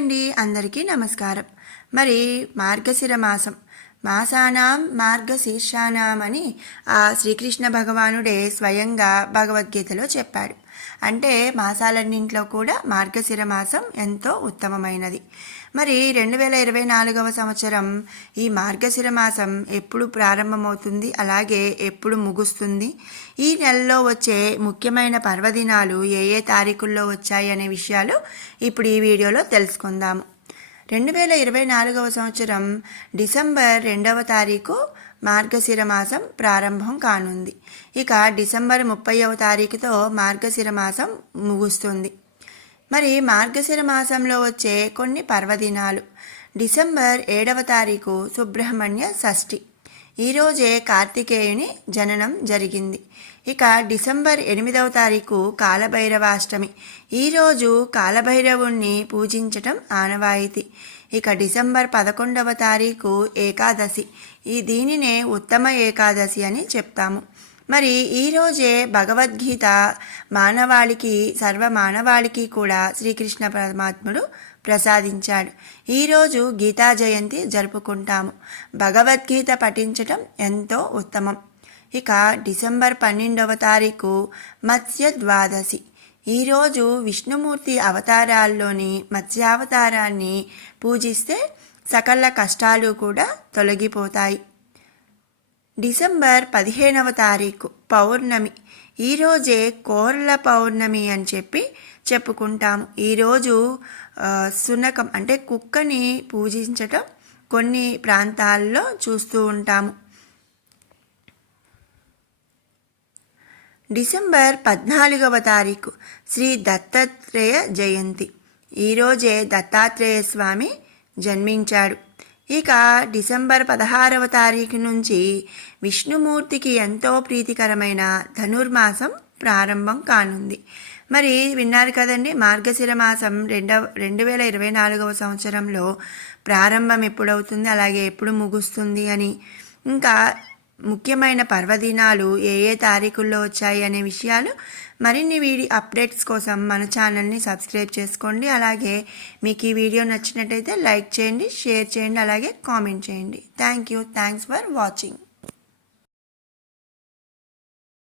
అండి, అందరికీ నమస్కారం. మరి మార్గశిర మాసం మాసానాం మార్గశీర్షానాం అని ఆ శ్రీకృష్ణ భగవానుడే స్వయంగా భగవద్గీతలో చెప్పాడు. అంటే మాసాలన్నింట్లో కూడా మార్గశిర మాసం ఎంతో ఉత్తమమైనది. మరి 2024వ సంవత్సరం ఈ మార్గశిర మాసం ఎప్పుడు ప్రారంభమవుతుంది, అలాగే ఎప్పుడు ముగుస్తుంది, ఈ నెలలో వచ్చే ముఖ్యమైన పర్వదినాలు ఏ ఏ తారీఖుల్లో వచ్చాయి అనే విషయాలు ఇప్పుడు ఈ వీడియోలో తెలుసుకుందాము. 2024వ సంవత్సరం డిసెంబర్ 2వ తారీఖు మార్గశిర మాసం ప్రారంభం కానుంది. ఇక డిసెంబర్ 30వ తారీఖుతో మార్గశిర మాసం ముగుస్తుంది. మరి మార్గశిర మాసంలో వచ్చే కొన్ని పర్వదినాలు: డిసెంబర్ 7వ తారీఖు సుబ్రహ్మణ్య షష్ఠి, ఈరోజే కార్తికేయుని జననం జరిగింది. ఇక డిసెంబర్ 8వ తారీఖు కాలభైరవాష్టమి, ఈరోజు కాలభైరవుణ్ణి పూజించటం ఆనవాయితీ. ఇక డిసెంబర్ 11వ తారీఖు ఏకాదశి, దీనినే ఉత్తమ ఏకాదశి అని చెప్తాము. మరి ఈరోజే భగవద్గీత మానవాళికి సర్వమానవాళికి కూడా శ్రీకృష్ణ పరమాత్ముడు ప్రసాదించాడు. ఈరోజు గీతా జయంతి జరుపుకుంటాము. భగవద్గీత పఠించటం ఎంతో ఉత్తమం. ఇక డిసెంబర్ 12వ తారీఖు మత్స్య ద్వాదశి, ఈరోజు విష్ణుమూర్తి అవతారాల్లోని మత్స్యావతారాన్ని పూజిస్తే సకల కష్టాలు కూడా తొలగిపోతాయి. డిసెంబర్ 15వ తారీఖు పౌర్ణమి, ఈరోజే కోర్ల పౌర్ణమి అని చెప్పుకుంటాము. ఈరోజు శునకం అంటే కుక్కని పూజించటం కొన్ని ప్రాంతాల్లో చూస్తూ ఉంటాము. డిసెంబర్ 14వ తారీఖు శ్రీ దత్తాత్రేయ జయంతి, ఈరోజే దత్తాత్రేయ స్వామి జన్మించాడు. ఇక డిసెంబర్ 16వ తారీఖు నుంచి విష్ణుమూర్తికి ఎంతో ప్రీతికరమైన ధనుర్మాసం ప్రారంభం కానుంది. మరి విన్నారు కదండి, మార్గశిర మాసం 2024వ సంవత్సరంలో ప్రారంభం ఎప్పుడవుతుంది, అలాగే ఎప్పుడు ముగుస్తుంది అని, ఇంకా ముఖ్యమైన పర్వదినాలు ఏ ఏ తారీఖుల్లో వచ్చాయి అనే విషయాలు మరిన్ని అప్డేట్స్ కోసం మన ఛానల్ని సబ్స్క్రైబ్ చేసుకోండి. అలాగే మీకు ఈ వీడియో నచ్చినట్టయితే లైక్ చేయండి, షేర్ చేయండి, అలాగే కామెంట్ చేయండి. Thanks for watching.